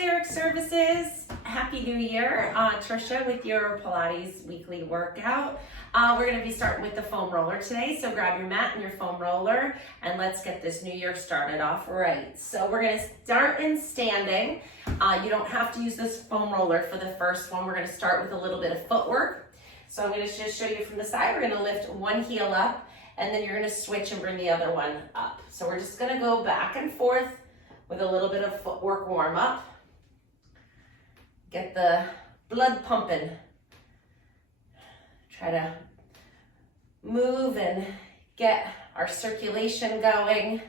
Lyric Services. Happy New Year. Trisha with your Pilates weekly workout. We're going to be starting with the foam roller today. So grab your mat and your foam roller and let's get this new year started off right. So we're going to start in standing. You don't have to use this foam roller for the first one. We're going to start with a little bit of footwork. So I'm going to just show you from the side. We're going to lift one heel up and then you're going to switch and bring the other one up. So we're just going to go back and forth with a little bit of footwork warm up. Get the blood pumping. Try to move and get our circulation going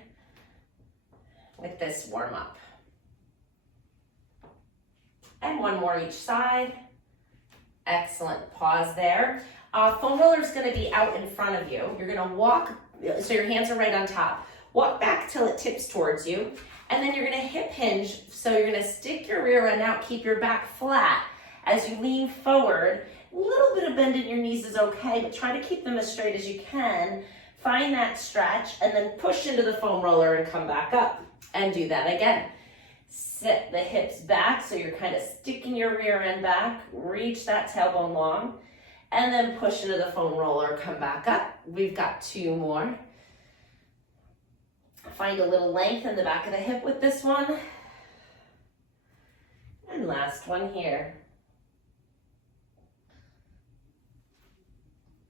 with this warm up. And one more each side. Excellent, pause there. Foam roller is gonna be out in front of you. You're gonna walk, so your hands are right on top. Walk back till it tips towards you. And then you're gonna hip hinge, so you're gonna stick your rear end out, keep your back flat. As you lean forward, a little bit of bend in your knees is okay, but try to keep them as straight as you can. Find that stretch, and then push into the foam roller and come back up. And do that again. Sit the hips back, so you're kind of sticking your rear end back, reach that tailbone long, and then push into the foam roller, come back up. We've got two more. Find a little length in the back of the hip with this one. And last one here.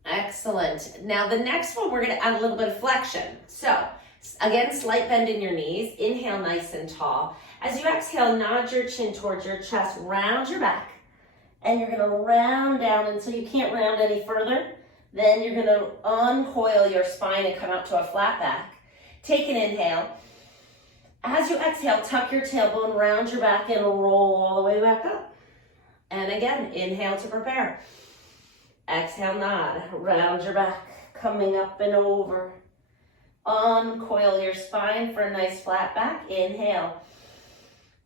Excellent. Now the next one, we're gonna add a little bit of flexion. So again, slight bend in your knees. Inhale nice and tall. As you exhale, nod your chin towards your chest, round your back. And you're gonna round down until you can't round any further. Then you're gonna uncoil your spine and come out to a flat back. Take an inhale. As you exhale, tuck your tailbone, round your back, and roll all the way back up. And again, inhale to prepare. Exhale, nod, round your back, coming up and over. Uncoil your spine for a nice flat back. Inhale.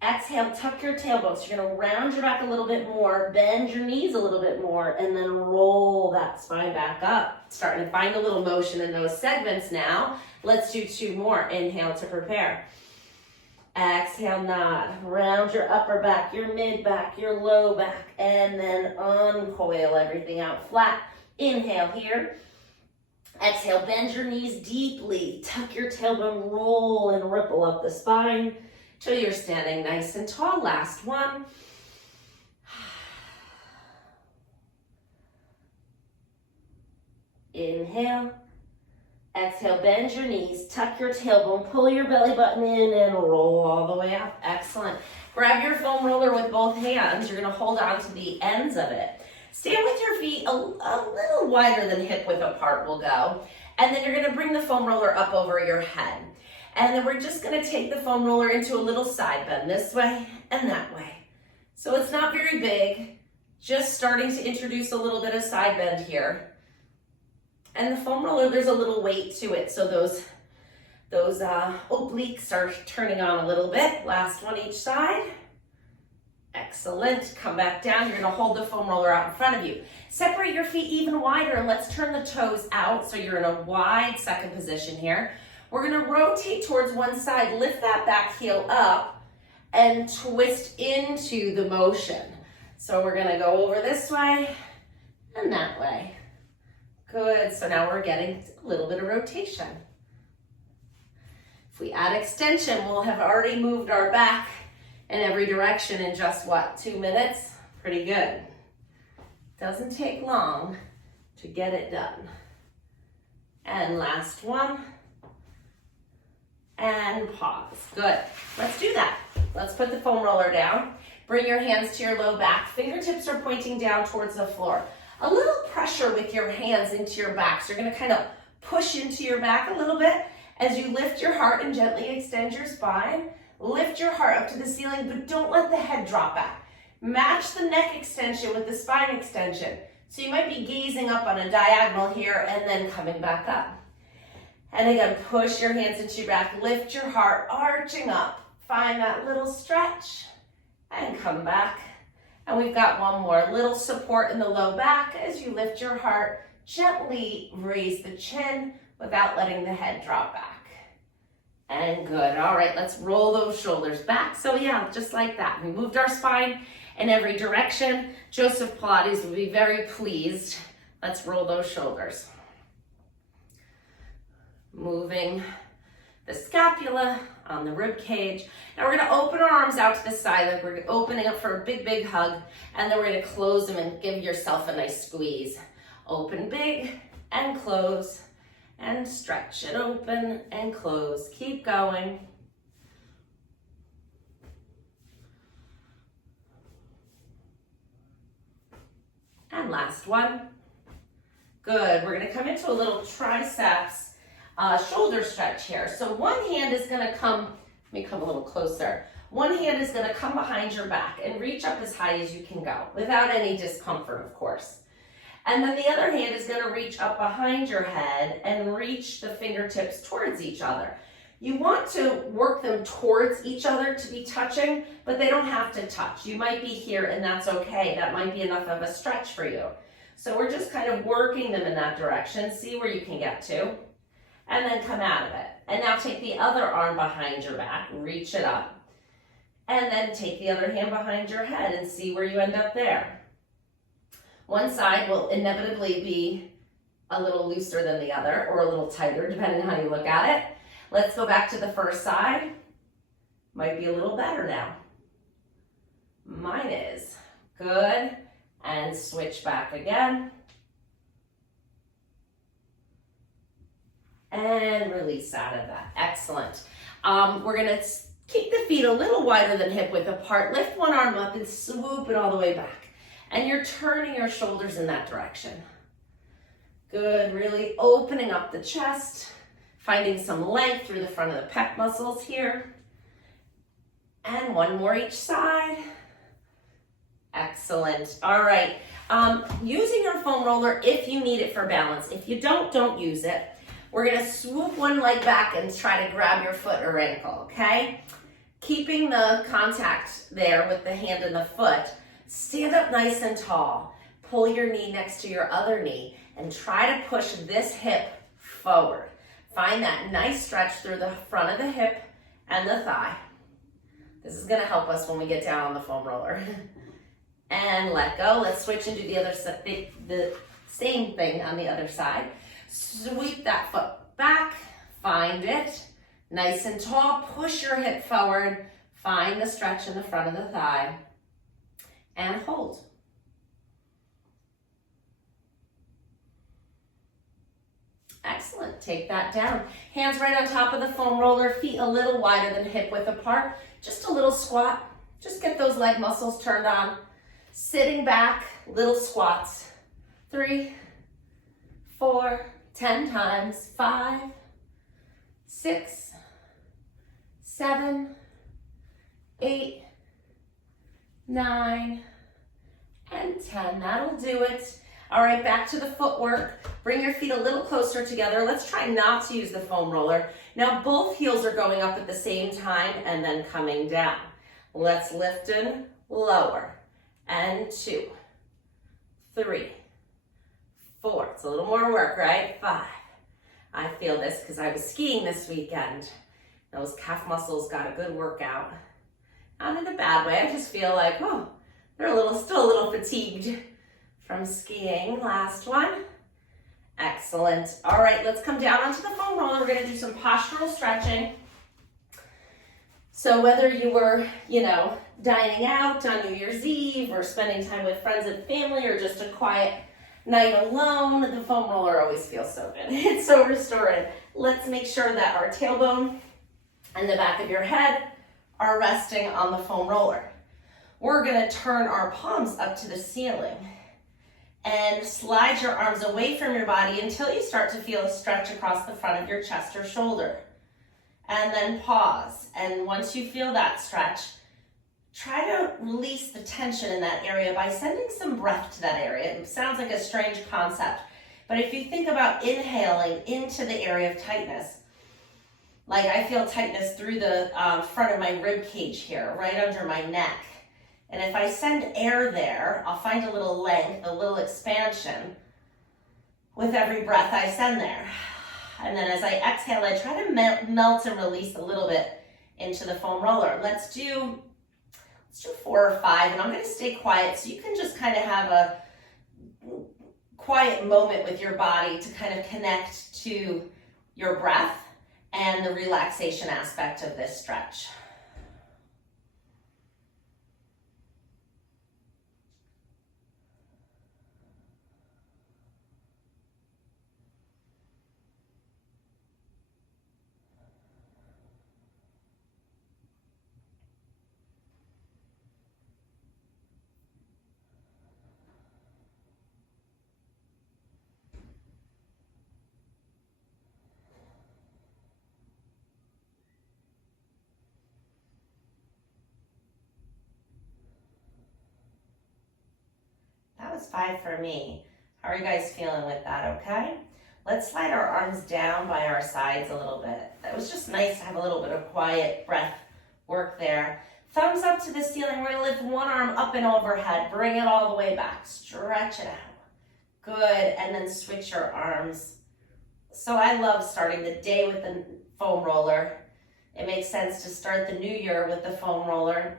Exhale, tuck your tailbone. So you're gonna round your back a little bit more, bend your knees a little bit more, and then roll that spine back up. Starting to find a little motion in those segments now. Let's do two more. Inhale to prepare. Exhale, nod. Round your upper back, your mid back, your low back, and then uncoil everything out flat. Inhale here. Exhale, bend your knees deeply. Tuck your tailbone, roll and ripple up the spine till you're standing nice and tall. Last one. Inhale. Exhale, bend your knees, tuck your tailbone, pull your belly button in and roll all the way up. Excellent. Grab your foam roller with both hands. You're gonna hold on to the ends of it. Stand with your feet a little wider than hip width apart will go. And then you're gonna bring the foam roller up over your head. And then we're just gonna take the foam roller into a little side bend this way and that way. So it's not very big, just starting to introduce a little bit of side bend here. And the foam roller, there's a little weight to it, so those obliques are turning on a little bit. Last one each side. Excellent. Come back down. You're gonna hold the foam roller out in front of you. Separate your feet even wider and let's turn the toes out so you're in a wide second position here. We're gonna rotate towards one side, lift that back heel up and twist into the motion. So we're gonna go over this way and that way. Good, so now we're getting a little bit of rotation. If we add extension, we'll have already moved our back in every direction in just what, 2 minutes? Pretty good. Doesn't take long to get it done. And last one. And pause, good. Let's do that. Let's put the foam roller down. Bring your hands to your low back. Fingertips are pointing down towards the floor. A little pressure with your hands into your back. So you're gonna kind of push into your back a little bit as you lift your heart and gently extend your spine. Lift your heart up to the ceiling, but don't let the head drop back. Match the neck extension with the spine extension. So you might be gazing up on a diagonal here and then coming back up. And again, push your hands into your back, lift your heart, arching up. Find that little stretch and come back. And we've got one more, little support in the low back as you lift your heart, gently raise the chin without letting the head drop back. And good. All right, let's roll those shoulders back. So yeah, just like that. We moved our spine in every direction. Joseph Pilates would be very pleased. Let's roll those shoulders. Moving the scapula on the rib cage. Now we're gonna open our arms out to the side, like we're opening up for a big, big hug, and then we're gonna close them and give yourself a nice squeeze. Open big and close, and stretch it open and close. Keep going. And last one. Good. We're going to come into a little triceps shoulder stretch here. So one hand is going to come, let me come a little closer. One hand is going to come behind your back and reach up as high as you can go without any discomfort, of course. And then the other hand is going to reach up behind your head and reach the fingertips towards each other. You want to work them towards each other to be touching, but they don't have to touch. You might be here and that's okay. That might be enough of a stretch for you. So we're just kind of working them in that direction. See where you can get to, and then come out of it. And now take the other arm behind your back, reach it up, and then take the other hand behind your head and see where you end up there. One side will inevitably be a little looser than the other, or a little tighter, depending on how you look at it. Let's go back to the first side. Might be a little better now. Mine is. Good. And switch back again. And release out of that. Excellent. We're going to keep the feet a little wider than hip width apart. Lift one arm up and swoop it all the way back. And you're turning your shoulders in that direction. Good. Really opening up the chest. Finding some length through the front of the pec muscles here. And one more each side. Excellent. All right. Using your foam roller if you need it for balance. If you don't use it. We're going to swoop one leg back and try to grab your foot or ankle, okay? Keeping the contact there with the hand and the foot. Stand up nice and tall. Pull your knee next to your other knee and try to push this hip forward. Find that nice stretch through the front of the hip and the thigh. This is going to help us when we get down on the foam roller. And let go. Let's switch and do the other side, the same thing on the other side. Sweep that foot back. Find it. Nice and tall. Push your hip forward. Find the stretch in the front of the thigh. And hold. Excellent. Take that down. Hands right on top of the foam roller. Feet a little wider than hip width apart. Just a little squat. Just get those leg muscles turned on. Sitting back, little squats. 3, 4, 10 times. 5, 6, 7, 8, 9, and 10. That'll do it. All right, back to the footwork. Bring your feet a little closer together. Let's try not to use the foam roller. Now both heels are going up at the same time and then coming down. Let's lift and lower. And 2, 3, 4. It's a little more work, right? 5. I feel this because I was skiing this weekend. Those calf muscles got a good workout. Not in a bad way. I just feel like, oh, they're still a little fatigued from skiing. Last one. Excellent. All right, let's come down onto the foam roller. We're going to do some postural stretching. So whether you were, dining out on New Year's Eve or spending time with friends and family or just a quiet night alone, the foam roller always feels so good. It's so restorative. Let's make sure that our tailbone and the back of your head are resting on the foam roller. We're going to turn our palms up to the ceiling and slide your arms away from your body until you start to feel a stretch across the front of your chest or shoulder. And then pause. And once you feel that stretch, try to release the tension in that area by sending some breath to that area. It sounds like a strange concept, but if you think about inhaling into the area of tightness, like I feel tightness through the front of my rib cage here, right under my neck. And if I send air there, I'll find a little length, a little expansion with every breath I send there. And then as I exhale, I try to melt and release a little bit into the foam roller. Let's do 4 or 5, and I'm going to stay quiet so you can just kind of have a quiet moment with your body to kind of connect to your breath and the relaxation aspect of this stretch. That was 5 for me. How are you guys feeling with that, okay? Let's slide our arms down by our sides a little bit. That was just nice to have a little bit of quiet breath work there. Thumbs up to the ceiling. We're gonna lift one arm up and overhead. Bring it all the way back. Stretch it out. Good, and then switch your arms. So I love starting the day with the foam roller. It makes sense to start the new year with the foam roller.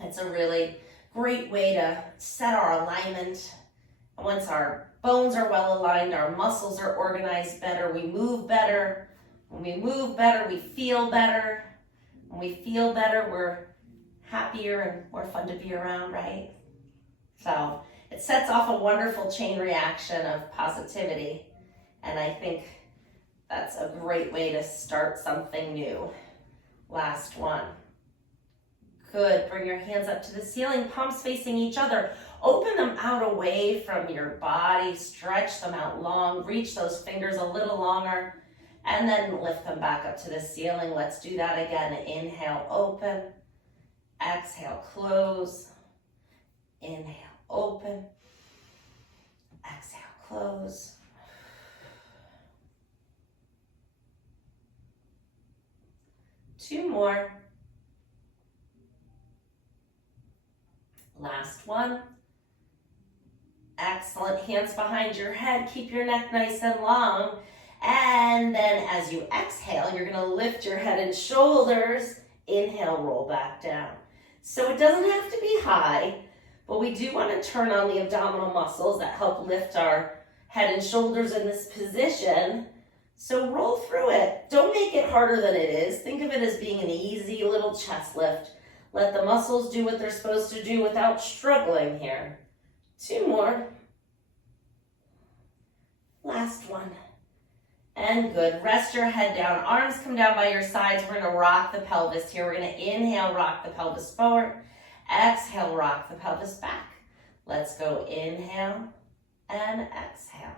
It's a really great way to set our alignment. And once our bones are well aligned, our muscles are organized better, we move better. When we move better, we feel better. When we feel better, we're happier and more fun to be around, right? So it sets off a wonderful chain reaction of positivity. And I think that's a great way to start something new. Last one. Good, bring your hands up to the ceiling, palms facing each other. Open them out away from your body, stretch them out long, reach those fingers a little longer, and then lift them back up to the ceiling. Let's do that again. Inhale, open. Exhale, close. Inhale, open. Exhale, close. Two more. Last one. Excellent. Hands behind your head. Keep your neck nice and long. And then as you exhale, you're going to lift your head and shoulders. Inhale, roll back down. So it doesn't have to be high, but we do want to turn on the abdominal muscles that help lift our head and shoulders in this position. So roll through it. Don't make it harder than it is. Think of it as being an easy little chest lift. Let the muscles do what they're supposed to do without struggling here. Two more. Last one. And good. Rest your head down. Arms come down by your sides. We're going to rock the pelvis here. We're going to inhale, rock the pelvis forward. Exhale, rock the pelvis back. Let's go inhale and exhale.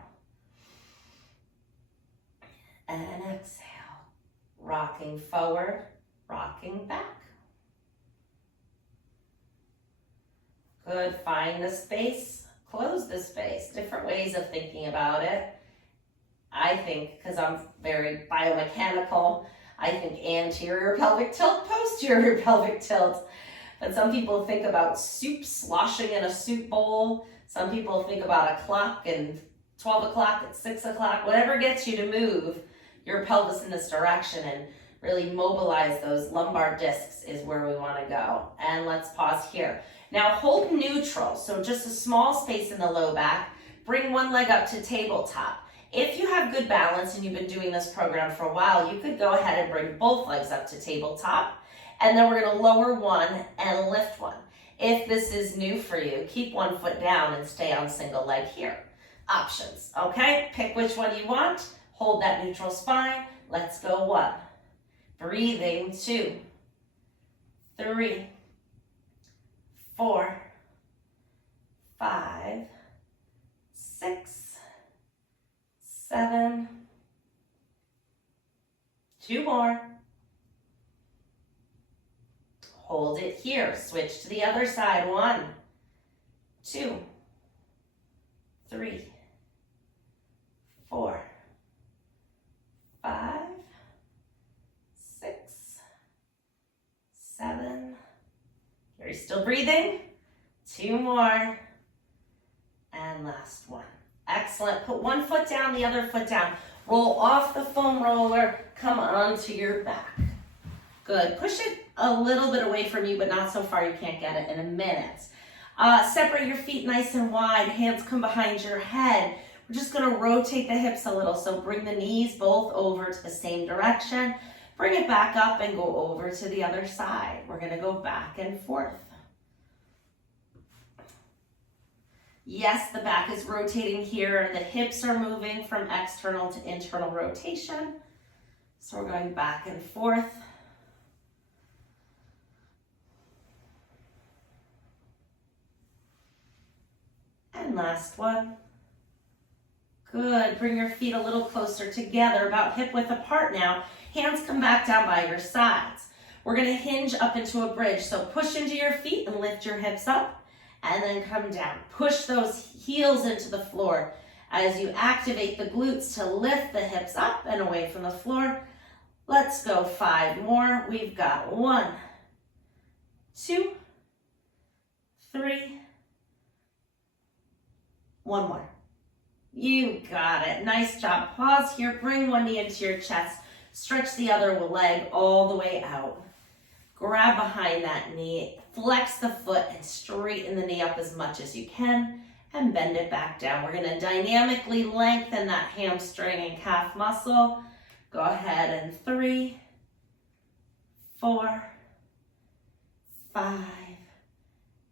And exhale. Rocking forward, rocking back. Good, find the space, close the space. Different ways of thinking about it. I think, because I'm very biomechanical, I think anterior pelvic tilt, posterior pelvic tilt. But some people think about soup sloshing in a soup bowl. Some people think about a clock and 12 o'clock at 6 o'clock, whatever gets you to move your pelvis in this direction and really mobilize those lumbar discs is where we want to go. And let's pause here. Now hold neutral, so just a small space in the low back. Bring one leg up to tabletop. If you have good balance and you've been doing this program for a while, you could go ahead and bring both legs up to tabletop. And then we're going to lower one and lift one. If this is new for you, keep one foot down and stay on single leg here. Options, okay? Pick which one you want. Hold that neutral spine. Let's go 1. Breathing 2, 3, 4, 5, 6, 7. 2 more. Hold it here. Switch to the other side. 1, 2, 3, 4, 5, 6, 7. Are you still breathing? 2 more. And last one. Excellent. Put one foot down, the other foot down. Roll off the foam roller, come onto your back. Good. Push it a little bit away from you, but not so far you can't get it in a minute. Separate your feet nice and wide. Hands come behind your head. We're just going to rotate the hips a little. So bring the knees both over to the same direction. Bring it back up and go over to the other side. We're going to go back and forth. Yes, the back is rotating here. The hips are moving from external to internal rotation. So we're going back and forth. And last one. Good. Bring your feet a little closer together, about hip width apart now. Hands come back down by your sides. We're going to hinge up into a bridge. So push into your feet and lift your hips up. And then come down. Push those heels into the floor as you activate the glutes to lift the hips up and away from the floor. Let's go 5 more. We've got 1, 2, 3, 1 more. You got it. Nice job. Pause here. Bring one knee into your chest. Stretch the other leg all the way out. Grab behind that knee. Flex the foot and straighten the knee up as much as you can and bend it back down. We're going to dynamically lengthen that hamstring and calf muscle. Go ahead and 3, 4, 5,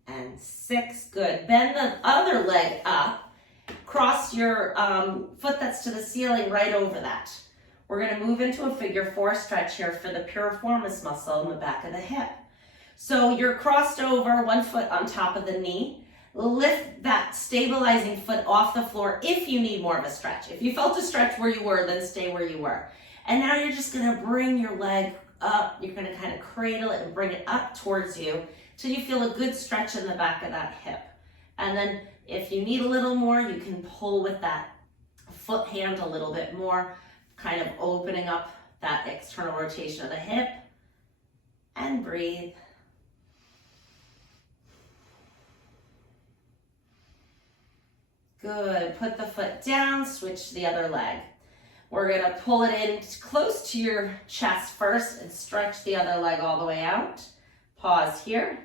and 6. Good. Bend the other leg up. Cross your foot that's to the ceiling right over that. We're going to move into a figure 4 stretch here for the piriformis muscle in the back of the hip. So you're crossed over, one foot on top of the knee. Lift that stabilizing foot off the floor if you need more of a stretch. If you felt a stretch where you were, then stay where you were. And now you're just going to bring your leg up. You're going to kind of cradle it and bring it up towards you till you feel a good stretch in the back of that hip. And then if you need a little more, you can pull with that foot hand a little bit more, kind of opening up that external rotation of the hip. And breathe. Good. Put the foot down, switch to the other leg. We're going to pull it in close to your chest first and stretch the other leg all the way out. Pause here.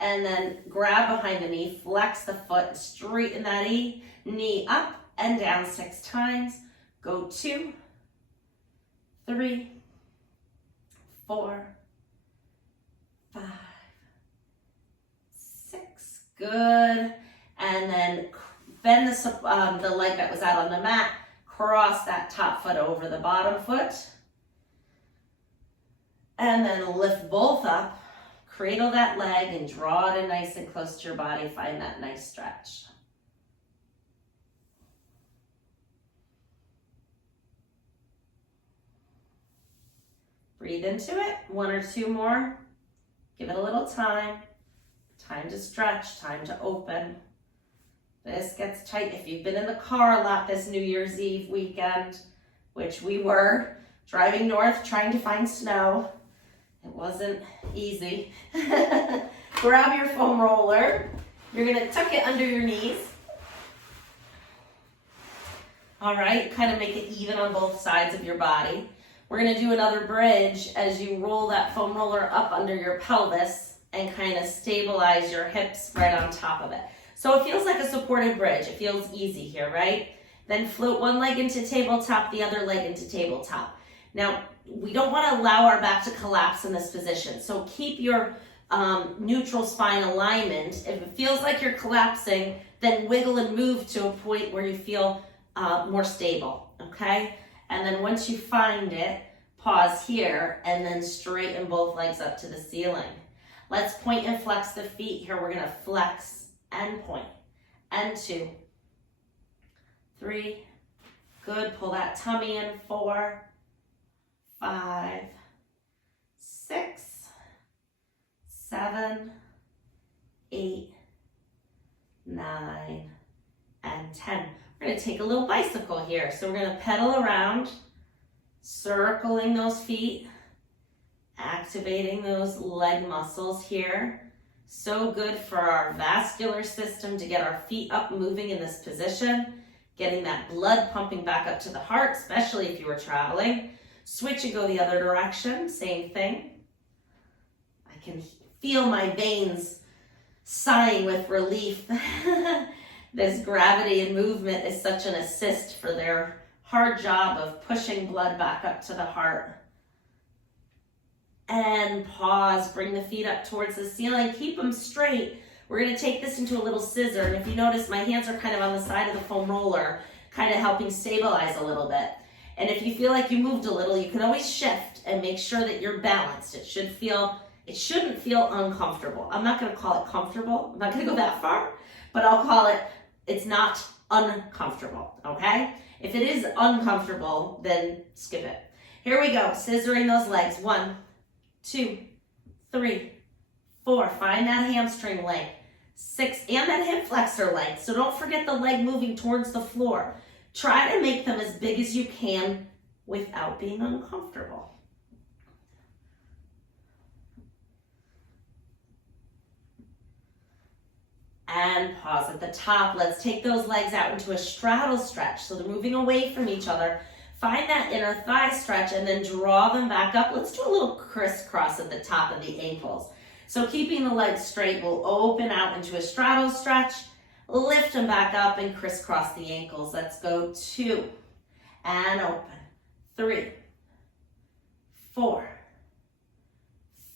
And then grab behind the knee, flex the foot, straighten that knee up and down 6 times. Go 2, 3, 4, 5, 6. Good. And then bend the leg that was out on the mat. Cross that top foot over the bottom foot. And then lift both up. Cradle that leg and draw it in nice and close to your body. Find that nice stretch. Breathe into it. 1 or 2 more. Give it a little time. Time to stretch, time to open. This gets tight. If you've been in the car a lot this New Year's Eve weekend, which we were, driving north trying to find snow, it wasn't easy. Grab your foam roller. You're going to tuck it under your knees. All right, kind of make it even on both sides of your body. We're going to do another bridge as you roll that foam roller up under your pelvis and kind of stabilize your hips right on top of it. So it feels like a supported bridge. It feels easy here, right? Then float one leg into tabletop, the other leg into tabletop. Now, we don't want to allow our back to collapse in this position. So keep your neutral spine alignment. If it feels like you're collapsing, then wiggle and move to a point where you feel more stable, okay? And then once you find it, pause here and then straighten both legs up to the ceiling. Let's point and flex the feet here. We're going to flex and point. And 2, 3, good. Pull that tummy in. 4, 5, 6, 7, 8, 9, and 10. We're going to take a little bicycle here. So we're going to pedal around, circling those feet, activating those leg muscles here, So good for our vascular system to get our feet up moving in this position, getting that blood pumping back up to the heart, especially if you were traveling. Switch and go the other direction, same thing. I can feel my veins sighing with relief. This gravity and movement is such an assist for their hard job of pushing blood back up to the heart. And pause, bring the feet up towards the ceiling, keep them straight. We're gonna take this into a little scissor, and if you notice, my hands are kind of on the side of the foam roller, kind of helping stabilize a little bit. And if you feel like you moved a little, you can always shift and make sure that you're balanced. It shouldn't feel uncomfortable. I'm not gonna call it comfortable, I'm not gonna go that far, but I'll call it, it's not uncomfortable, okay? If it is uncomfortable, then skip it. Here we go, scissoring those legs. 1, 2, 3, 4. Find that hamstring length. 6, and that hip flexor length. So don't forget the leg moving towards the floor. Try to make them as big as you can without being uncomfortable. And pause at the top. Let's take those legs out into a straddle stretch. So they're moving away from each other. Find that inner thigh stretch and then draw them back up. Let's do a little crisscross at the top of the ankles. So keeping the legs straight, we'll open out into a straddle stretch, lift them back up and crisscross the ankles. Let's go 2 and open. 3, 4,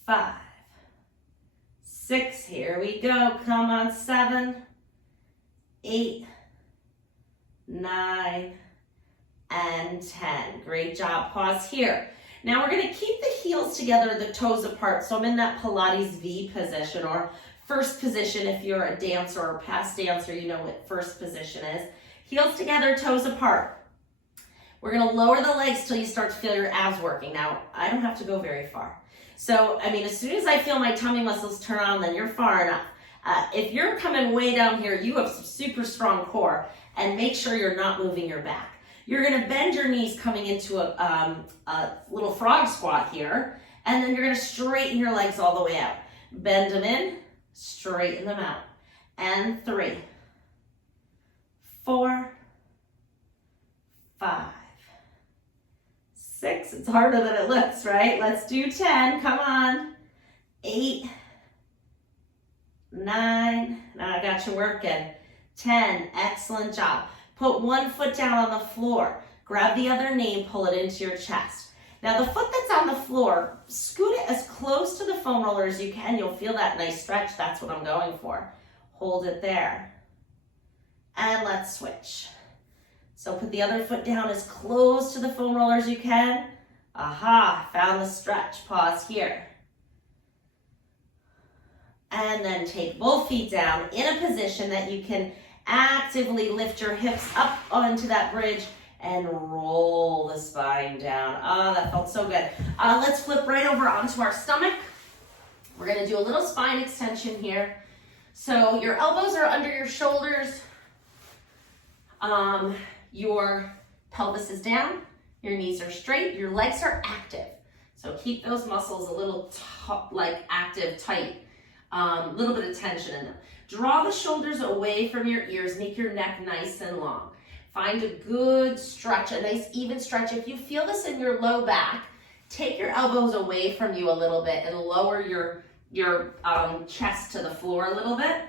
5, 6, here we go, come on, 7, 8, 9, and 10. Great job, pause here. Now we're gonna keep the heels together, the toes apart. So I'm in that Pilates V position, or first position if you're a dancer or past dancer, you know what first position is. Heels together, toes apart. We're gonna lower the legs till you start to feel your abs working. Now, I don't have to go very far. So, as soon as I feel my tummy muscles turn on, then you're far enough. If you're coming way down here, you have some super strong core, and make sure you're not moving your back. You're gonna bend your knees coming into a little frog squat here, and then you're gonna straighten your legs all the way out. Bend them in, straighten them out. And 3, 4, 5, 6, it's harder than it looks, right? Let's do 10, come on. 8, 9, now I got you working. 10, excellent job. Put one foot down on the floor. Grab the other knee and pull it into your chest. Now the foot that's on the floor, scoot it as close to the foam roller as you can. You'll feel that nice stretch, that's what I'm going for. Hold it there. And let's switch. So put the other foot down as close to the foam roller as you can. Aha, found the stretch. Pause here. And then take both feet down in a position that you can actively lift your hips up onto that bridge and roll the spine down. Oh, that felt so good. Let's flip right over onto our stomach. We're gonna do a little spine extension here. So your elbows are under your shoulders. Your pelvis is down, your knees are straight, your legs are active. So keep those muscles a little active, tight, a little bit of tension in them. Draw the shoulders away from your ears, make your neck nice and long. Find a good stretch, a nice even stretch. If you feel this in your low back, take your elbows away from you a little bit and lower your chest to the floor a little bit.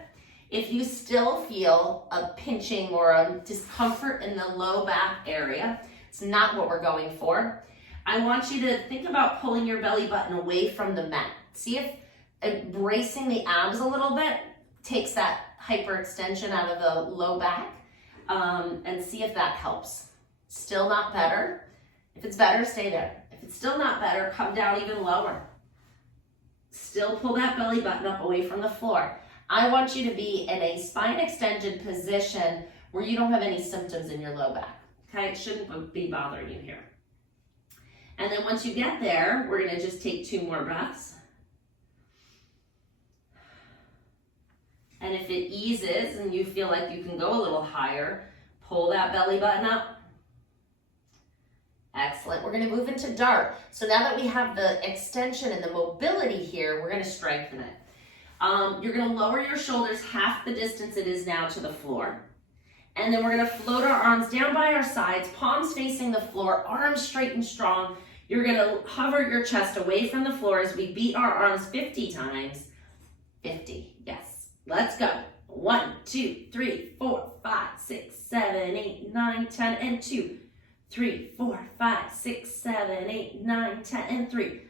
If you still feel a pinching or a discomfort in the low back area, it's not what we're going for. I want you to think about pulling your belly button away from the mat. See if embracing the abs a little bit takes that hyperextension out of the low back, and see if that helps. Still not better? If it's better, stay there. If it's still not better, come down even lower. Still pull that belly button up away from the floor. I want you to be in a spine extension position where you don't have any symptoms in your low back. Okay, it shouldn't be bothering you here. And then once you get there, we're gonna just take 2 more breaths. And if it eases and you feel like you can go a little higher, pull that belly button up. Excellent. We're going to move into dart. So now that we have the extension and the mobility here, we're going to strengthen it. You're gonna lower your shoulders half the distance it is now to the floor. And then we're gonna float our arms down by our sides, palms facing the floor, arms straight and strong. You're gonna hover your chest away from the floor as we beat our arms 50 times. 50, yes. Let's go. 1, 2, 3, 4, 5, 6, 7, 8, 9, 10, and 2. 3, 4, 5, 6, 7, 8, 9, 10, and 3.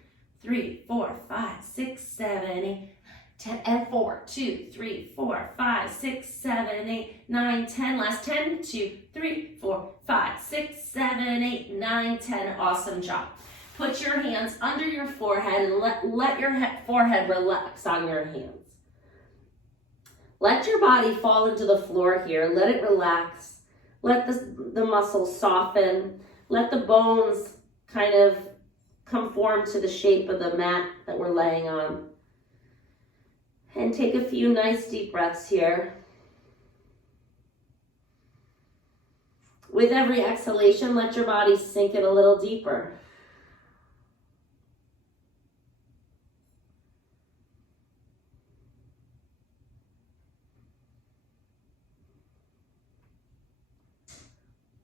3, 4, 5, 6, 7, 8, 10, and 4. 2, 3, 4, 5, 6, 7, 8, 9, 10. Last 10. 2, 3, 4, 5, 6, 7, 8, 9, 10. Awesome job. Put your hands under your forehead and let your forehead relax on your hands. Let your body fall into the floor here. Let it relax. Let the muscles soften. Let the bones kind of conform to the shape of the mat that we're laying on. And take a few nice deep breaths here. With every exhalation, let your body sink in a little deeper.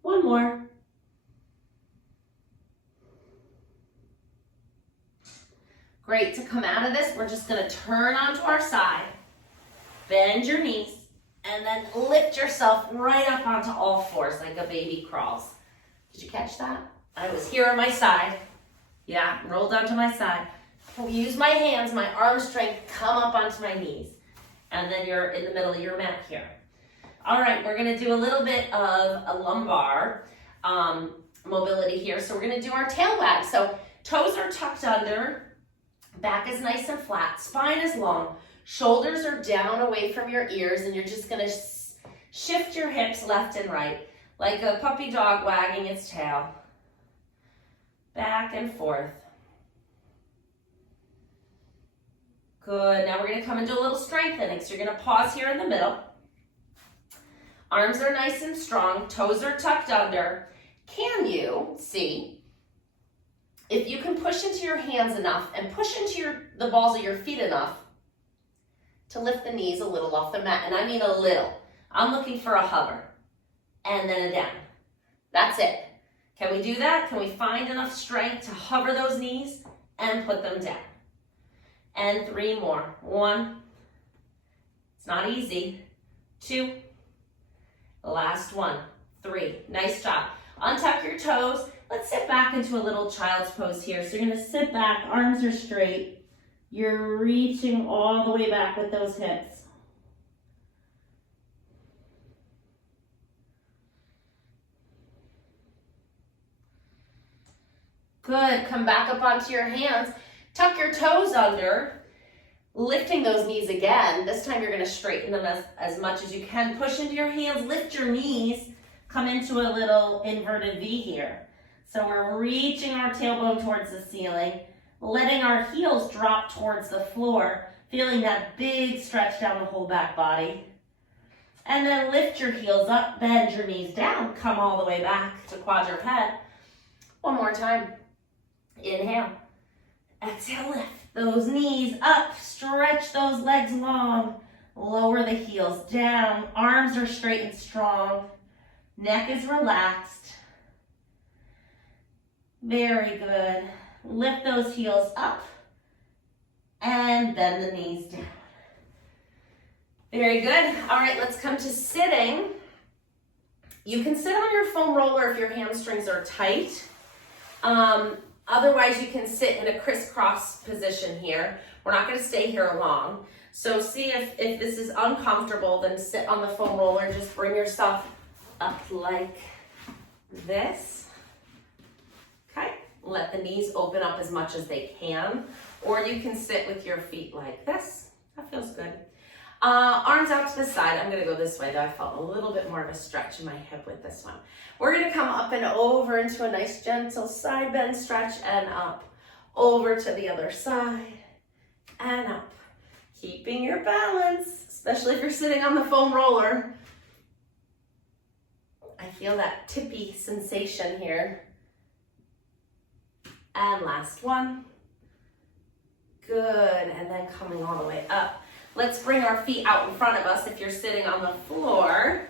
One more. Great. To come out of this, we're just going to turn onto our side, bend your knees, and then lift yourself right up onto all fours like a baby crawls. Did you catch that? I was here on my side. Yeah, rolled onto my side. Use my hands, my arm strength, come up onto my knees. And then you're in the middle of your mat here. All right, we're going to do a little bit of a lumbar mobility here. So we're going to do our tail wag. So toes are tucked under. Back is nice and flat, spine is long, shoulders are down away from your ears, and you're just gonna shift your hips left and right, like a puppy dog wagging its tail. Back and forth. Good, now we're gonna come into a little strengthening, so you're gonna pause here in the middle. Arms are nice and strong, toes are tucked under. Can you see? If you can push into your hands enough and push into the balls of your feet enough to lift the knees a little off the mat, and I mean a little. I'm looking for a hover and then a down. That's it. Can we do that? Can we find enough strength to hover those knees and put them down? And 3 more. 1. It's not easy. 2. Last 1. 3. Nice job. Untuck your toes. Let's sit back into a little child's pose here. So you're going to sit back, arms are straight. You're reaching all the way back with those hips. Good. Come back up onto your hands. Tuck your toes under, lifting those knees again. This time you're going to straighten them as much as you can. Push into your hands, lift your knees, come into a little inverted V here. So we're reaching our tailbone towards the ceiling, letting our heels drop towards the floor, feeling that big stretch down the whole back body. And then lift your heels up, bend your knees down, come all the way back to quadruped. One more time. Inhale. Exhale, lift those knees up, stretch those legs long, lower the heels down, arms are straight and strong, neck is relaxed. Very good. Lift those heels up and bend the knees down. Very good. All right, let's come to sitting. You can sit on your foam roller if your hamstrings are tight. Otherwise, you can sit in a crisscross position here. We're not going to stay here long. So see if this is uncomfortable, then sit on the foam roller. Just bring yourself up like this. Okay, let the knees open up as much as they can, or you can sit with your feet like this. That feels good. Arms out to the side. I'm gonna go this way though. I felt a little bit more of a stretch in my hip with this one. We're gonna come up and over into a nice gentle side bend stretch and up, over to the other side and up. Keeping your balance, especially if you're sitting on the foam roller. I feel that tippy sensation here. And last one. Good, and then coming all the way up. Let's bring our feet out in front of us. If you're sitting on the floor,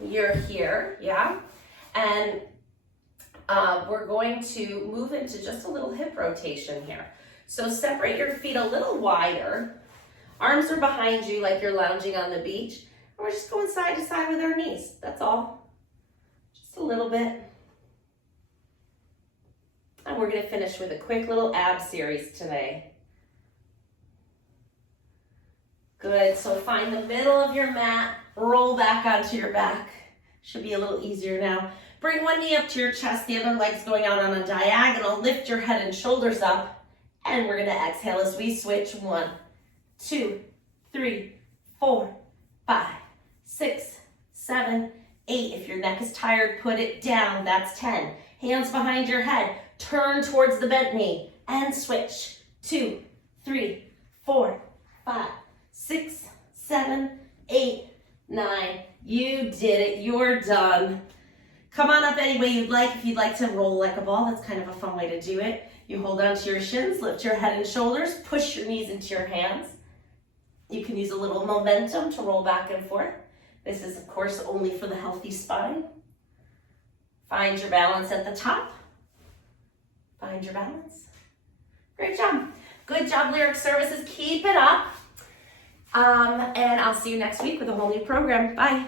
you're here, yeah? And we're going to move into just a little hip rotation here. So separate your feet a little wider. Arms are behind you like you're lounging on the beach. And we're just going side to side with our knees, that's all. Just a little bit. And we're gonna finish with a quick little ab series today. Good, so find the middle of your mat, roll back onto your back. Should be a little easier now. Bring one knee up to your chest, the other leg's going out on a diagonal. Lift your head and shoulders up, and we're gonna exhale as we switch. 1, 2, 3, 4, 5, 6, 7, 8. If your neck is tired, put it down. That's 10. Hands behind your head. Turn towards the bent knee and switch. 2, 3, 4, 5, 6, 7, 8, 9. You did it. You're done. Come on up any way you'd like. If you'd like to roll like a ball, that's kind of a fun way to do it. You hold onto your shins, lift your head and shoulders, push your knees into your hands. You can use a little momentum to roll back and forth. This is, of course, only for the healthy spine. Find your balance at the top. Find your balance. Great job. Good job, Lyric Services. Keep it up. And I'll see you next week with a whole new program. Bye.